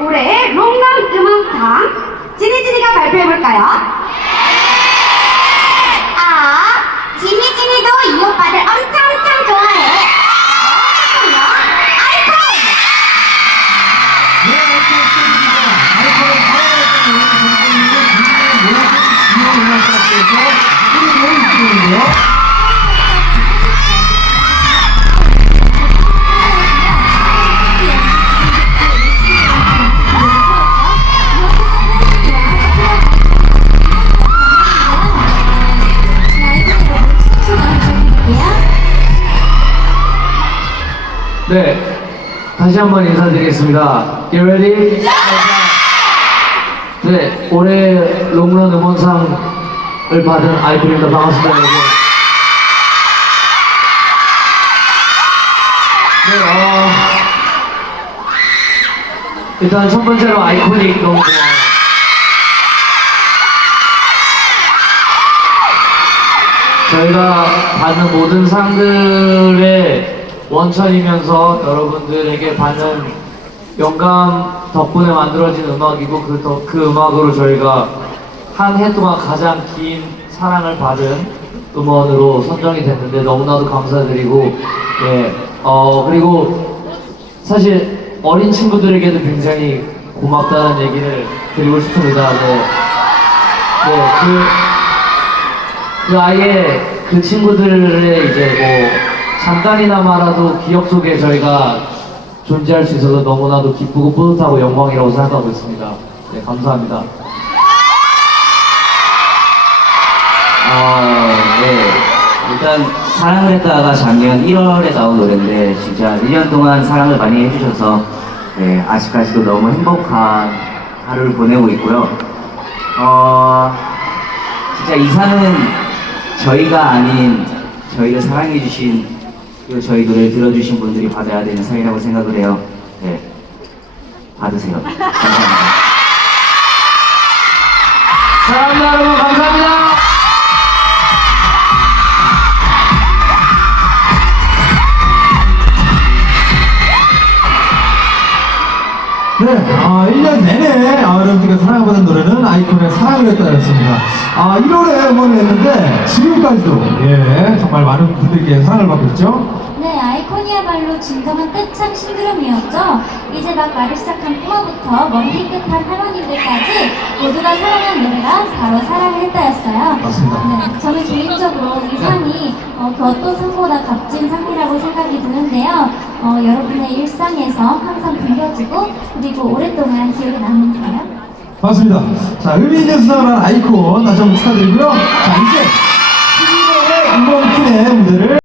올해 롱런 음악당 지니지니가 발표해볼까요? 아, 지니지니도 이 오빠들 엄청 엄청 좋아해. 아이콘! 네, 다시 한번 인사드리겠습니다. You ready? 네, 올해 롱런 음원상을 받은 아이콘입니다. 반갑습니다, 여러분. 네, 어, 일단 첫 번째로 아이코닉 너무. 저희가 받는 모든 상들의 원천이면서 여러분들에게 받는 영감 덕분에 만들어진 음악이고 그, 덕- 그 음악으로 저희가 한 해 동안 가장 긴 사랑을 받은 음원으로 선정이 됐는데 너무나도 감사드리고 예, 어 그리고 사실 어린 친구들에게도 굉장히 고맙다는 얘기를 드리고 싶습니다. 네, 네, 그 그 아이의 그 친구들의 이제 뭐 잠깐이나마라도 기억 속에 저희가 존재할 수 있어서 너무나도 기쁘고 뿌듯하고 영광이라고 생각하고 있습니다. 네, 감사합니다. 어, 네. 일단 사랑을 했다가 작년 1월에 나온 노래인데 진짜 1년 동안 사랑을 많이 해주셔서 네, 아직까지도 너무 행복한 하루를 보내고 있고요. 어, 진짜 이 상은 저희가 아닌 저희를 사랑해주신 그리고 저희 노래를 들어주신 분들이 받아야 되는 상이라고 생각을 해요. 네. 받으세요. 감사합니다. 사랑합니다, 여러분. 감사합니다. 네, 아, 1년 내내 아이콘의 사랑을 했다였습니다. 아, 1월에 음원을 냈는데 지금까지도 예, 정말 많은 분들께 사랑을 받고 있죠. 네, 아이콘이야말로 진정한 떼창 신드롬이었죠. 이제 막 말을 시작한 꼬마부터 머리 깨끗한 할머니들까지 모두가 사랑한 노래가 바로 사랑을 했다였어요. 맞습니다. 네, 저는 개인적으로 이 상이 어, 그 어떤 상보다 값진 상이라고 생각이 드는데요. 어, 여러분의 일상에서 항상 들려주고 그리고 오랫동안 기억에 남는데요. 맞습니다. 자, 의미 있는 수상을 한 아이콘 다시 한번 축하드리고요. 자, 이제 11월의 음원 퀸의 무대를